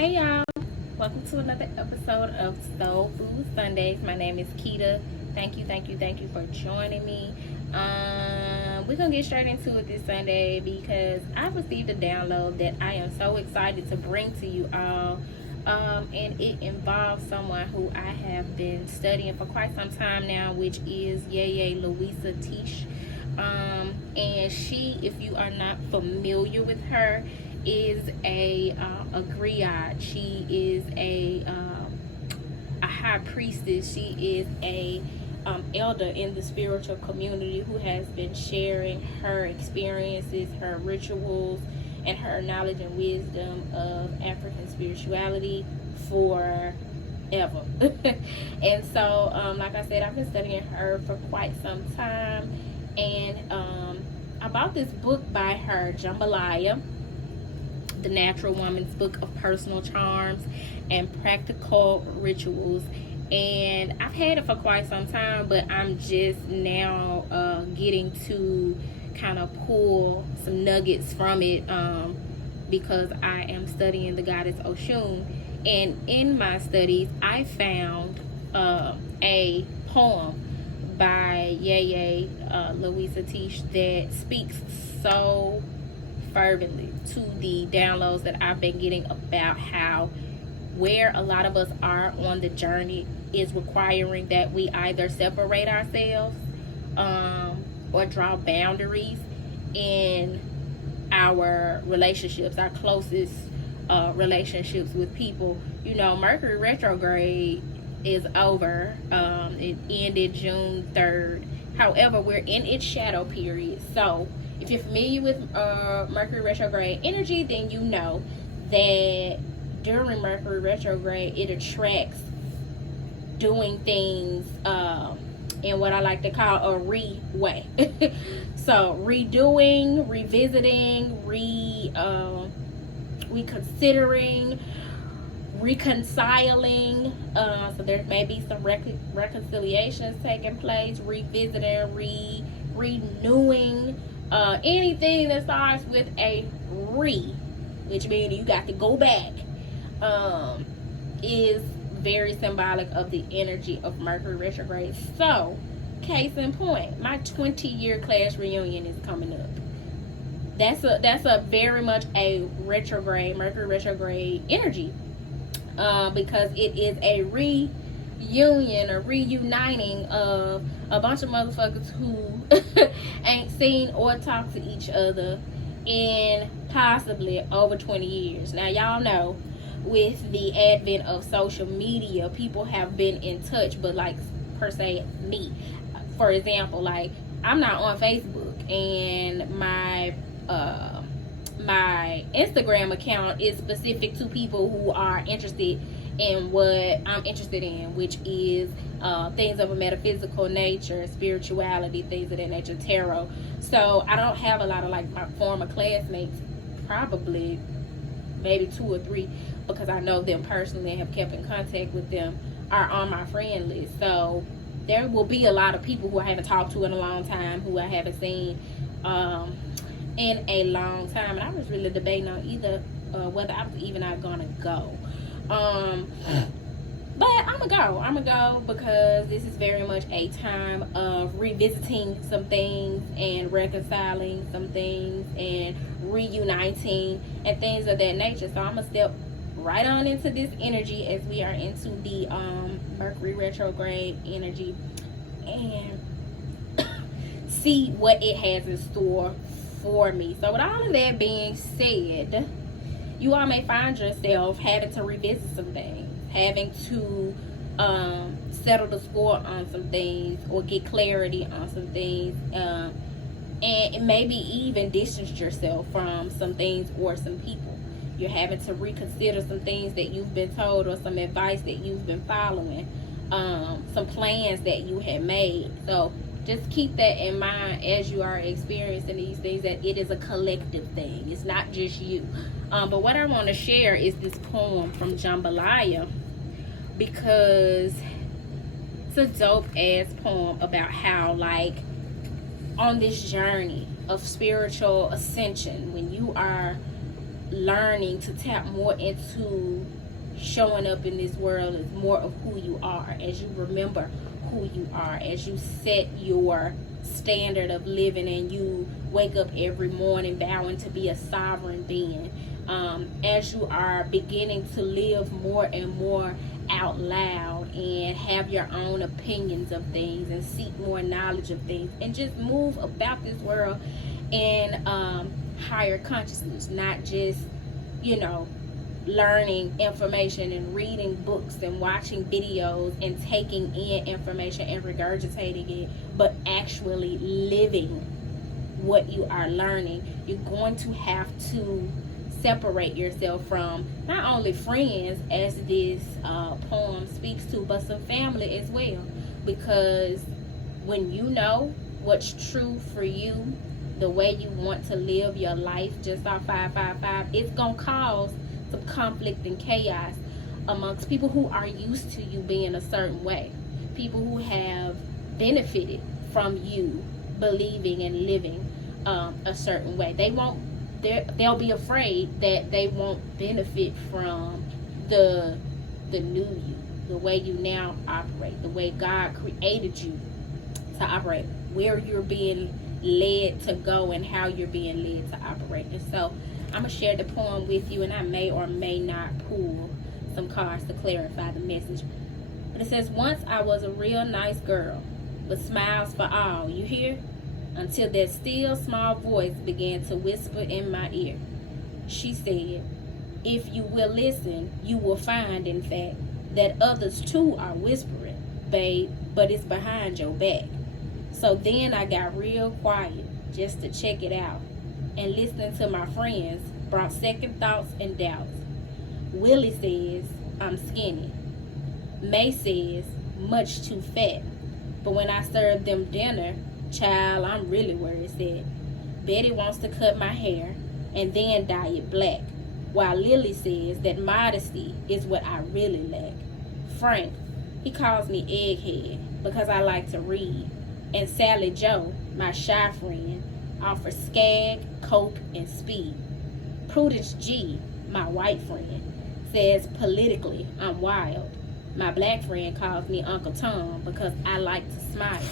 Hey y'all, welcome to another episode of Soul Food Sundays. My name is Keita. Thank you for joining me. We're gonna get straight into it this Sunday because I received a download that I am so excited to bring to you all. And it involves someone who I have been studying for quite some time now, which is Yeye Louisa Tish. And she, if you are not familiar with her, is a griot. She is a high priestess. She is a elder in the spiritual community who has been sharing her experiences, her rituals, and her knowledge and wisdom of African spirituality forever. And so, like I said, I've been studying her for quite some time, and I bought this book by her, Jambalaya, The Natural Woman's Book of Personal Charms and Practical Rituals. And I've had it for quite some time, but I'm just now getting to kind of pull some nuggets from it because I am studying the goddess Oshun. And in my studies, I found a poem by Yeye Louisa Tish that speaks so fervently to the downloads that I've been getting about how where a lot of us are on the journey is requiring that we either separate ourselves or draw boundaries in our relationships, our closest relationships with people. You know, Mercury retrograde is over. It ended June 3rd. However, we're in its shadow period. So if you're familiar with Mercury retrograde energy, then you know that during Mercury retrograde, it attracts doing things in what I like to call a re-way. So redoing, revisiting, reconsidering, reconciling. So there may be some reconciliations taking place, revisiting, renewing. Anything that starts with a which means you got to go back, is very symbolic of the energy of Mercury retrograde. So, case in point, my 20-year class reunion is coming up. That's a very much a retrograde, Mercury retrograde energy, because it is a reunion or reuniting of a bunch of motherfuckers who ain't seen or talked to each other in possibly over 20 years. Now, y'all know with the advent of social media, people have been in touch, but like per se me, for example, like I'm not on Facebook, and my Instagram account is specific to people who are interested in what I'm interested in, which is things of a metaphysical nature, spirituality, things of that nature, tarot. So I don't have a lot of like my former classmates, probably maybe 2 or 3, because I know them personally and have kept in contact with them, are on my friend list. So there will be a lot of people who I haven't talked to in a long time, who I haven't seen in a long time. And I was really debating on either whether I was even not gonna go. But I'm gonna go because this is very much a time of revisiting some things and reconciling some things and reuniting and things of that nature. So I'm gonna step right on into this energy as we are into the Mercury retrograde energy and see what it has in store for me. So with all of that being said, you all may find yourself having to revisit some things, having to settle the score on some things or get clarity on some things, and maybe even distance yourself from some things or some people. You're having to reconsider some things that you've been told or some advice that you've been following, some plans that you had made. So just keep that in mind as you are experiencing these things, that it is a collective thing. It's not just you. But what I want to share is this poem from Jambalaya, because it's a dope ass poem about how, like, on this journey of spiritual ascension, when you are learning to tap more into showing up in this world as more of who you are, as you remember who you are, as you set your standard of living and you wake up every morning vowing to be a sovereign being, as you are beginning to live more and more out loud and have your own opinions of things and seek more knowledge of things and just move about this world in higher consciousness, not just, learning information and reading books and watching videos and taking in information and regurgitating it, but actually living what you are learning. You're going to have to separate yourself from not only friends, as this poem speaks to, but some family as well, because when you know what's true for you, the way you want to live your life just off 555, it's gonna cause some conflict and chaos amongst people who are used to you being a certain way, people who have benefited from you believing and living a certain way. They'll be afraid that they won't benefit from the new you, the way you now operate, the way God created you to operate, where you're being led to go and how you're being led to operate. And so I'm going to share the poem with you, and I may or may not pull some cards to clarify the message. But it says, once I was a real nice girl, with smiles for all, you hear? Until that still small voice began to whisper in my ear. She said, if you will listen, you will find, in fact, that others too are whispering, babe, but it's behind your back. So then I got real quiet just to check it out. And listening to my friends brought second thoughts and doubts. Willie says I'm skinny. May says much too fat. But when I served them dinner, child, I'm really worried, said. Betty wants to cut my hair and then dye it black, while Lily says that modesty is what I really lack. Frank, he calls me egghead because I like to read. And Sally Joe, my shy friend, offers skag, coke, and speed. Prudence G, my white friend, says politically I'm wild. My black friend calls me Uncle Tom because I like to smile.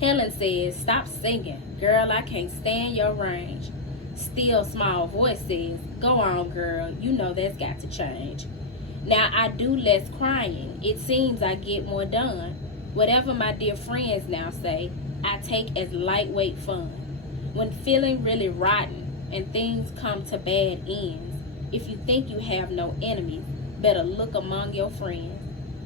Helen says, stop singing, girl, I can't stand your range. Still small voice says, go on, girl, you know that's got to change. Now I do less crying. It seems I get more done. Whatever my dear friends now say, I take as lightweight fun. When feeling really rotten and things come to bad ends, if you think you have no enemies, better look among your friends.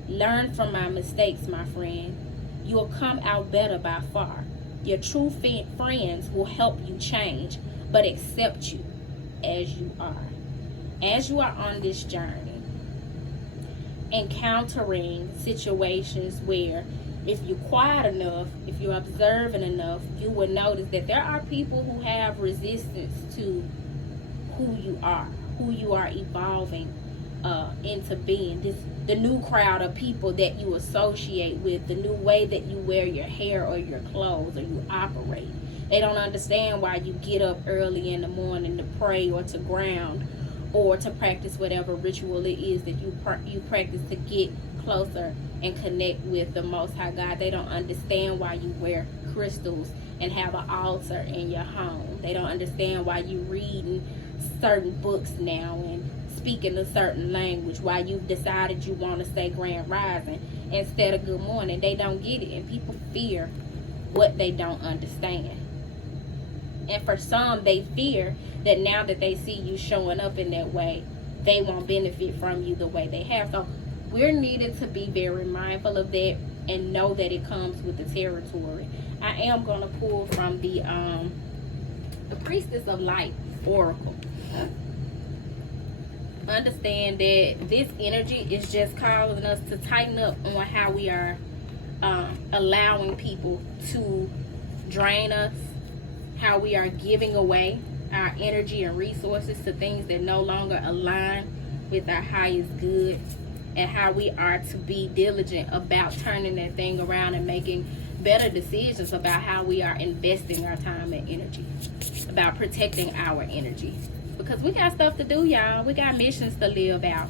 Learn from my mistakes, my friend. You will come out better by far. Your true friends will help you change, but accept you as you are. As you are on this journey, encountering situations where if you're quiet enough, if you're observant enough, you will notice that there are people who have resistance to who you are evolving into being. The new crowd of people that you associate with, the new way that you wear your hair or your clothes or you operate. They don't understand why you get up early in the morning to pray or to ground or to practice whatever ritual it is that you practice to get closer and connect with the Most High God. They don't understand why you wear crystals and have an altar in your home. They don't understand why you reading certain books now and speaking a certain language, why you've decided you want to say Grand Rising instead of Good Morning. They don't get it, and people fear what they don't understand. And for some, they fear that now that they see you showing up in that way, they won't benefit from you the way they have. So we're needed to be very mindful of that and know that it comes with the territory. I am going to pull from the Priestess of Light Oracle. Understand that this energy is just causing us to tighten up on how we are allowing people to drain us, how we are giving away our energy and resources to things that no longer align with our highest good, and how we are to be diligent about turning that thing around and making better decisions about how we are investing our time and energy, about protecting our energy. because we got stuff to do, y'all. We got missions to live out.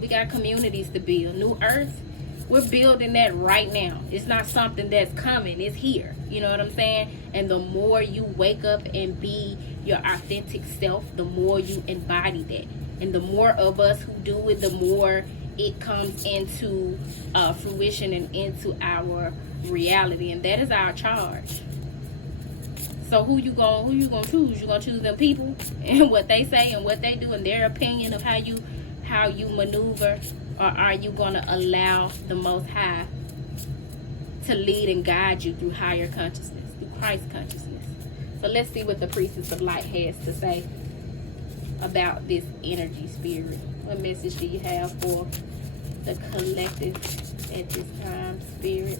We got communities to build. New Earth, we're building that right now. It's not something that's coming. It's here. You know what I'm saying? And the more you wake up and be your authentic self, the more you embody that. And the more of us who do it, the more it comes into fruition and into our reality. And that is our charge. So who you gonna choose? You gonna choose them people and what they say and what they do and their opinion of how you maneuver, or are you gonna allow the Most High to lead and guide you through higher consciousness, through Christ consciousness? So let's see what the Priestess of Light has to say about this energy, spirit. What message do you have for the collective at this time, spirit?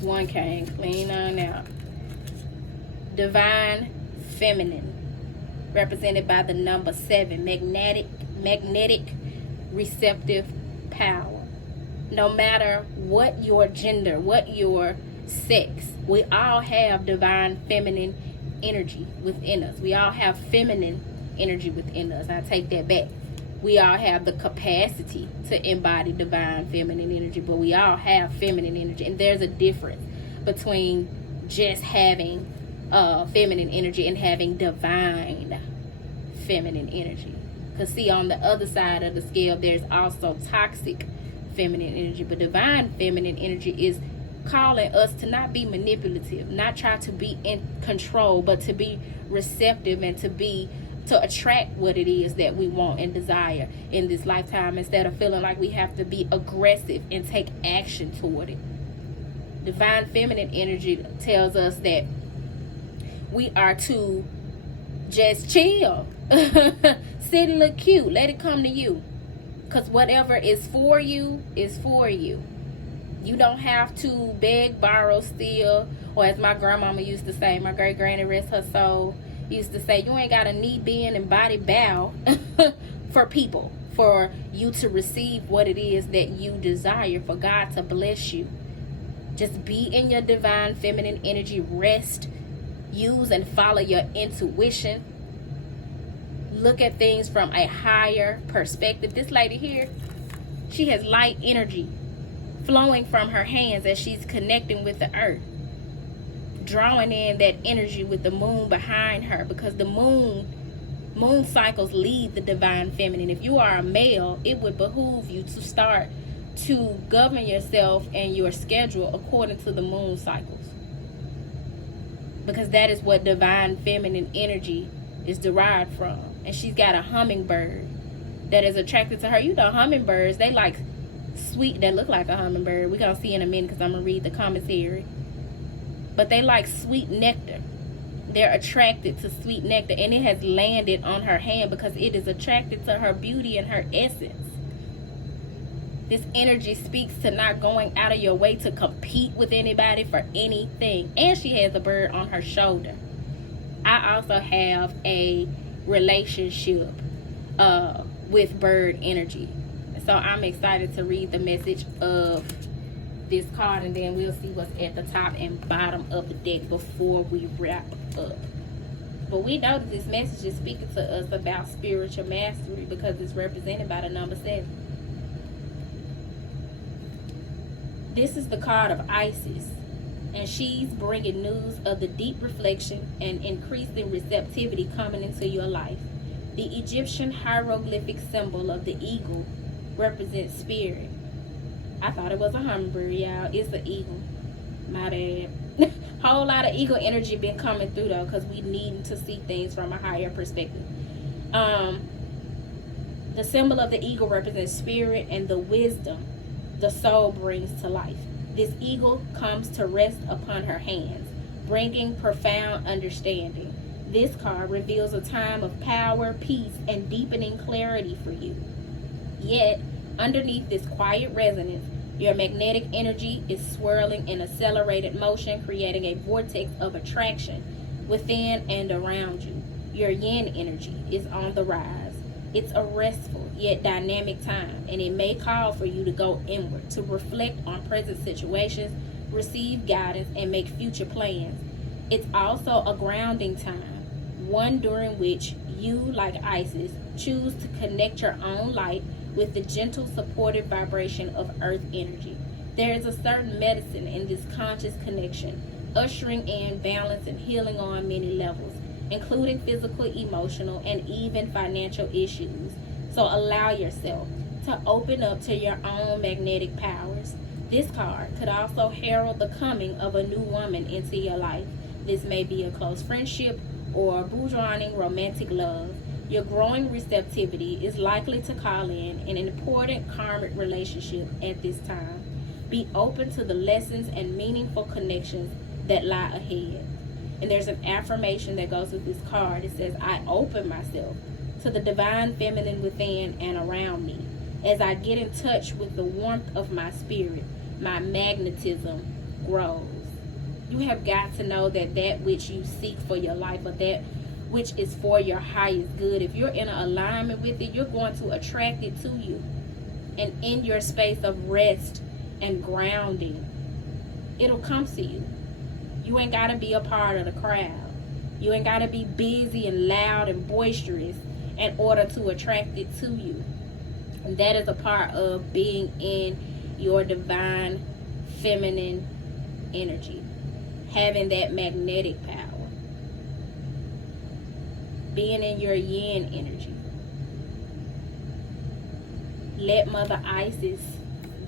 One came clean on out. Divine feminine, represented by the number 7, magnetic receptive power. No matter what your gender, what your sex, we all have divine feminine energy within us. We all have feminine energy within us. I take that back. We all have the capacity to embody divine feminine energy, but we all have feminine energy. And there's a difference between just having feminine energy and having divine feminine energy. Because see, on the other side of the scale, there's also toxic feminine energy. But divine feminine energy is calling us to not be manipulative, not try to be in control, but to be receptive and to attract what it is that we want and desire in this lifetime, instead of feeling like we have to be aggressive and take action toward it. Divine feminine energy tells us that we are to just chill, sit and look cute, let it come to you, because whatever is for you is for you. You don't have to beg, borrow, steal, or as my grandmama used to say, my great granny, rest her soul, used to say, you ain't got a knee bend and body bow for people, for you to receive what it is that you desire, for God to bless you. Just be in your divine feminine energy, rest, use and follow your intuition. Look at things from a higher perspective. This lady here, she has light energy flowing from her hands as she's connecting with the earth, drawing in that energy with the moon behind her, because the moon cycles lead the divine feminine. If you are a male, it would behoove you to start to govern yourself and your schedule according to the moon cycles, because that is what divine feminine energy is derived from. And she's got a hummingbird that is attracted to her. You know, hummingbirds, they like sweet, that look like a hummingbird. We're gonna see in a minute because I'm gonna read the commentary. But they like sweet nectar. They're attracted to sweet nectar, and it has landed on her hand because it is attracted to her beauty and her essence. This energy speaks to not going out of your way to compete with anybody for anything. And she has a bird on her shoulder. I also have a relationship with bird energy. So I'm excited to read the message of this card, and then we'll see what's at the top and bottom of the deck before we wrap up. But we know that this message is speaking to us about spiritual mastery because it's represented by the number 7. This is the card of Isis, and she's bringing news of the deep reflection and increasing receptivity coming into your life. The Egyptian hieroglyphic symbol of the eagle represents spirit. I thought it was a hummingbird, y'all. It's an eagle. My bad. Whole lot of eagle energy been coming through though, because we need to see things from a higher perspective. The symbol of the eagle represents spirit and the wisdom the soul brings to life. This eagle comes to rest upon her hands, bringing profound understanding. This card reveals a time of power, peace, and deepening clarity for you. Yet, underneath this quiet resonance, your magnetic energy is swirling in accelerated motion, creating a vortex of attraction within and around you. Your yin energy is on the rise. It's a restful, yet dynamic time, and it may call for you to go inward, to reflect on present situations, receive guidance, and make future plans. It's also a grounding time, one during which you, like Isis, choose to connect your own light with the gentle, supportive vibration of earth energy. There is a certain medicine in this conscious connection, ushering in balance and healing on many levels, including physical, emotional, and even financial issues. So allow yourself to open up to your own magnetic powers. This card could also herald the coming of a new woman into your life. This may be a close friendship or a burgeoning romantic love. Your growing receptivity is likely to call in an important karmic relationship at this time. Be open to the lessons and meaningful connections that lie ahead. And there's an affirmation that goes with this card. It says, I open myself to the divine feminine within and around me. As I get in touch with the warmth of my spirit, my magnetism grows. You have got to know that that which you seek for your life, or that which is for your highest good, if you're in alignment with it, you're going to attract it to you. And in your space of rest and grounding, it'll come to you. You ain't got to be a part of the crowd. You ain't got to be busy and loud and boisterous in order to attract it to you. And that is a part of being in your divine feminine energy, having that magnetic power, being in your yin energy. Let Mother Isis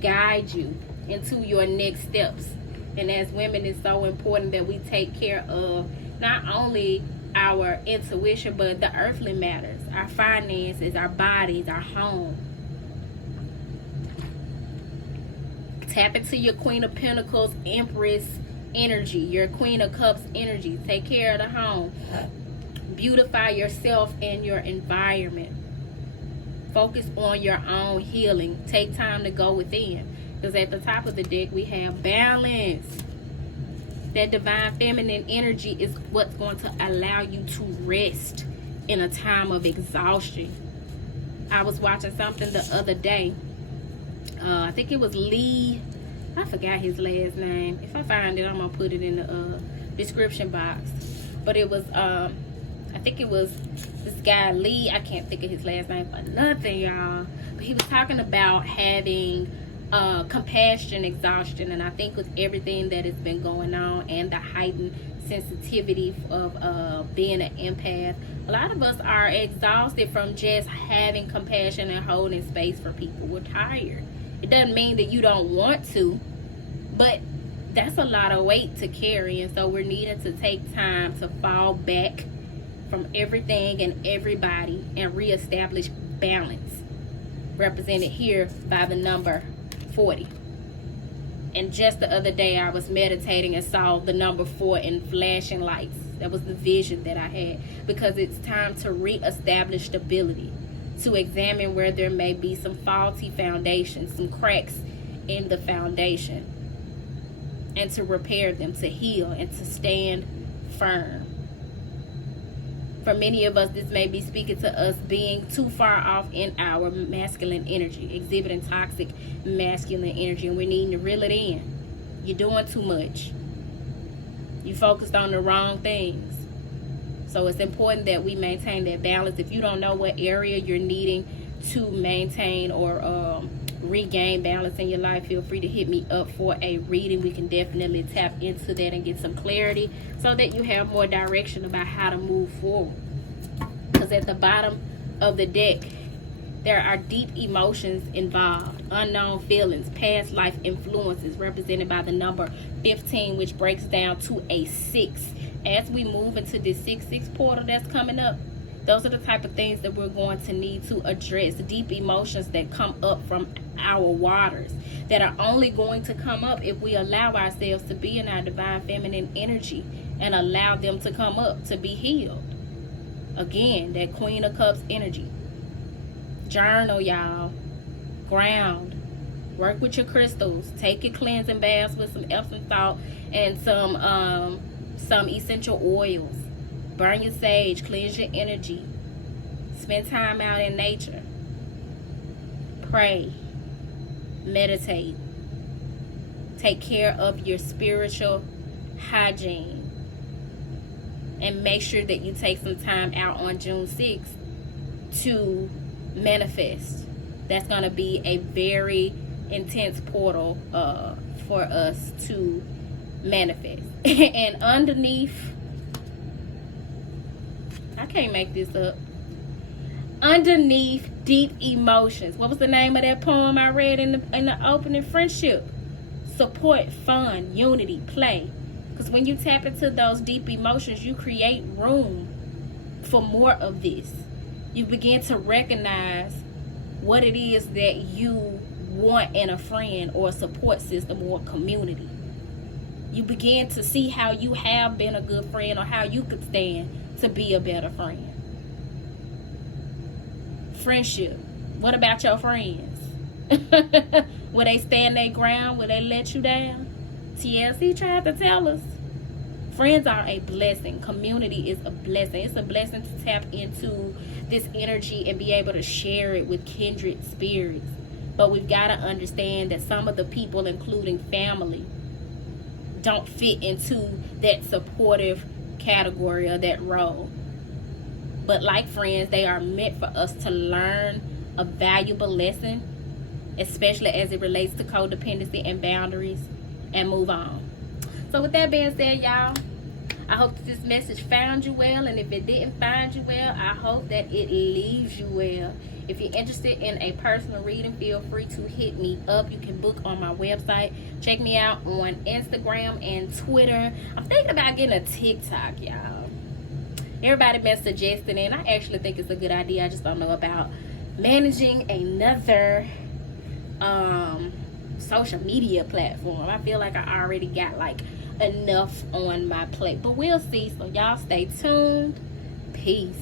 guide you into your next steps. And as women, it's so important that we take care of not only our intuition, but the earthly matters, our finances, our bodies, our home. Tap into your Queen of Pentacles, Empress energy, your Queen of Cups energy. Take care of the home. Beautify yourself and your environment. Focus on your own healing. Take time to go within. Because at the top of the deck, we have balance. That divine feminine energy is what's going to allow you to rest in a time of exhaustion. I was watching something the other day. I think it was Lee. I forgot his last name. If I find it, I'm going to put it in the description box. But it was, I think it was this guy, Lee. I can't think of his last name for nothing, y'all. But he was talking about having compassion exhaustion, and I think with everything that has been going on and the heightened sensitivity of being an empath, a lot of us are exhausted from just having compassion and holding space for people. We're tired. It doesn't mean that you don't want to, but that's a lot of weight to carry, and so we're needing to take time to fall back from everything and everybody and reestablish balance, represented here by the number 40. And just the other day I was meditating and saw the number 4 in flashing lights. That was the vision that I had, because it's time to reestablish stability, to examine where there may be some faulty foundations, some cracks in the foundation, and to repair them, to heal and to stand firm. For many of us, this may be speaking to us being too far off in our masculine energy, exhibiting toxic masculine energy, and we're needing to reel it in. You're doing too much. You focused on the wrong things. So it's important that we maintain that balance. If you don't know what area you're needing to maintain or regain balance in your life, feel free to hit me up for a reading. We can definitely tap into that and get some clarity so that you have more direction about how to move forward. Because at the bottom of the deck, there are deep emotions involved, unknown feelings, past life influences, represented by the number 15, which breaks down to a 6. As we move into this 6-6 portal that's coming up, those are the type of things that we're going to need to address. Deep emotions that come up from our waters, that are only going to come up if we allow ourselves to be in our divine feminine energy and allow them to come up to be healed. Again, that Queen of Cups energy. Journal, y'all. Ground. Work with your crystals. Take your cleansing baths with some Epsom salt and some essential oils. Burn your sage. Cleanse your energy. Spend time out in nature. pray, meditate, take care of your spiritual hygiene, and make sure that you take some time out on June 6th to manifest. That's going to be a very intense portal for us to manifest. And underneath, I can't make this up, underneath deep emotions, what was the name of that poem I read in the opening? Friendship, support, fun, unity, play. Because when you tap into those deep emotions, you create room for more of this. You begin to recognize what it is that you want in a friend or a support system or a community. You begin to see how you have been a good friend or how you could stand to be a better friend. Friendship. What about your friends? Will they stand their ground? Will they let you down? TLC tried to tell us. Friends are a blessing. Community is a blessing. It's a blessing to tap into this energy and be able to share it with kindred spirits. But we've got to understand that some of the people, including family, don't fit into that supportive category or that role. But like friends, they are meant for us to learn a valuable lesson, especially as it relates to codependency and boundaries, and move on. So with that being said, y'all, I hope that this message found you well, and if it didn't find you well, I hope that it leaves you well. If you're interested in a personal reading, feel free to hit me up. You can book on my website. Check me out on Instagram and Twitter. I'm thinking about getting a TikTok, y'all. Everybody been suggesting it, and I actually think it's a good idea. I just don't know about managing another social media platform. I feel like I already got like enough on my plate, but we'll see. So y'all stay tuned. Peace.